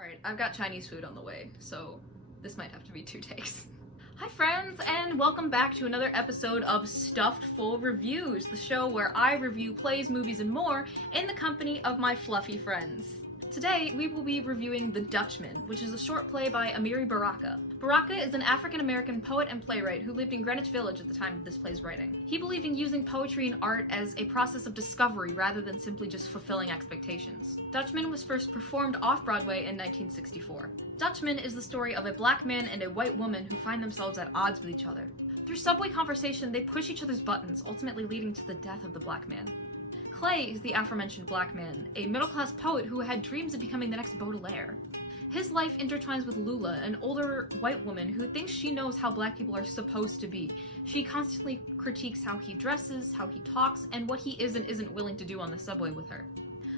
Alright, I've got Chinese food on the way, so this might have to be 2 takes. Hi friends, and welcome back to another episode of Stuffed Full Reviews, the show where I review plays, movies, and more in the company of my fluffy friends. Today, we will be reviewing The Dutchman, which is a short play by Amiri Baraka. Baraka is an African-American poet and playwright who lived in Greenwich Village at the time of this play's writing. He believed in using poetry and art as a process of discovery rather than simply just fulfilling expectations. Dutchman was first performed off-Broadway in 1964. Dutchman is the story of a black man and a white woman who find themselves at odds with each other. Through subway conversation, they push each other's buttons, ultimately leading to the death of the black man. Clay is the aforementioned black man, a middle-class poet who had dreams of becoming the next Baudelaire. His life intertwines with Lula, an older white woman who thinks she knows how black people are supposed to be. She constantly critiques how he dresses, how he talks, and what he is and isn't willing to do on the subway with her.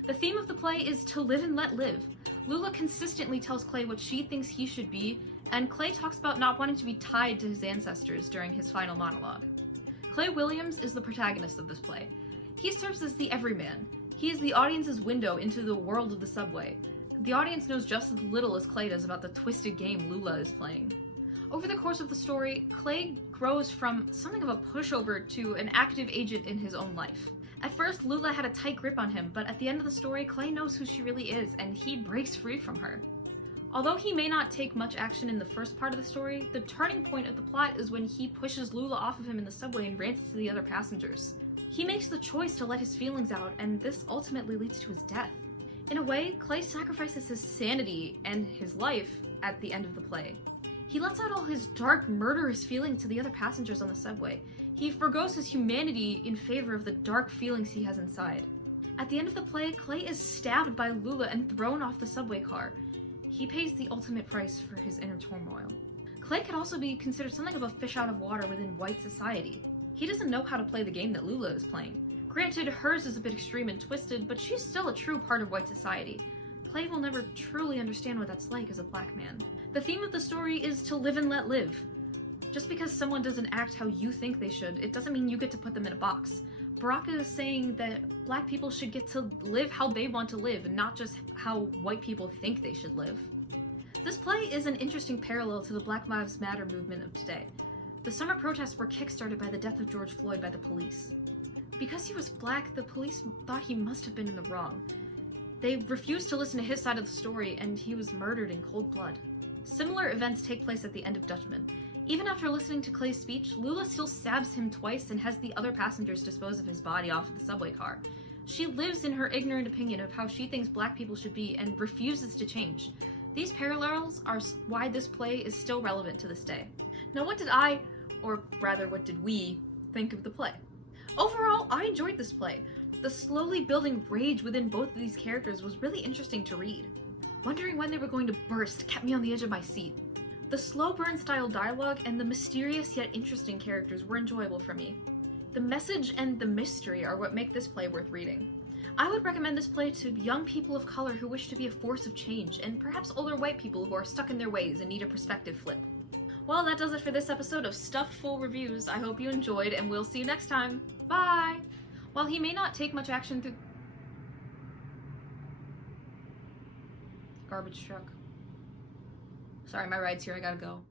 The theme of the play is to live and let live. Lula consistently tells Clay what she thinks he should be, and Clay talks about not wanting to be tied to his ancestors during his final monologue. Clay Williams is the protagonist of this play. He serves as the everyman. He is the audience's window into the world of the subway. The audience knows just as little as Clay does about the twisted game Lula is playing. Over the course of the story, Clay grows from something of a pushover to an active agent in his own life. At first, Lula had a tight grip on him, but at the end of the story, Clay knows who she really is, and he breaks free from her. Although he may not take much action in the first part of the story, the turning point of the plot is when he pushes Lula off of him in the subway and rants to the other passengers. He makes the choice to let his feelings out, and this ultimately leads to his death. In a way, Clay sacrifices his sanity and his life at the end of the play. He lets out all his dark, murderous feelings to the other passengers on the subway. He forgoes his humanity in favor of the dark feelings he has inside. At the end of the play, Clay is stabbed by Lula and thrown off the subway car. He pays the ultimate price for his inner turmoil. Clay could also be considered something of a fish out of water within white society. He doesn't know how to play the game that Lula is playing. Granted, hers is a bit extreme and twisted, but she's still a true part of white society. Clay will never truly understand what that's like as a black man. The theme of the story is to live and let live. Just because someone doesn't act how you think they should, it doesn't mean you get to put them in a box. Baraka is saying that black people should get to live how they want to live, and not just how white people think they should live. This play is an interesting parallel to the Black Lives Matter movement of today. The summer protests were kickstarted by the death of George Floyd by the police. Because he was black, the police thought he must have been in the wrong. They refused to listen to his side of the story, and he was murdered in cold blood. Similar events take place at the end of Dutchman. Even after listening to Clay's speech, Lula still stabs him twice and has the other passengers dispose of his body off of the subway car. She lives in her ignorant opinion of how she thinks black people should be and refuses to change. These parallels are why this play is still relevant to this day. Now, what did what did we think of the play? Overall, I enjoyed this play. The slowly building rage within both of these characters was really interesting to read. Wondering when they were going to burst kept me on the edge of my seat. The slow burn style dialogue and the mysterious yet interesting characters were enjoyable for me. The message and the mystery are what make this play worth reading. I would recommend this play to young people of color who wish to be a force of change, and perhaps older white people who are stuck in their ways and need a perspective flip. Well, that does it for this episode of Stuffed Full Reviews. I hope you enjoyed, and we'll see you next time. Bye! While he may not take much action through... Garbage truck. Sorry, my ride's here, I gotta go.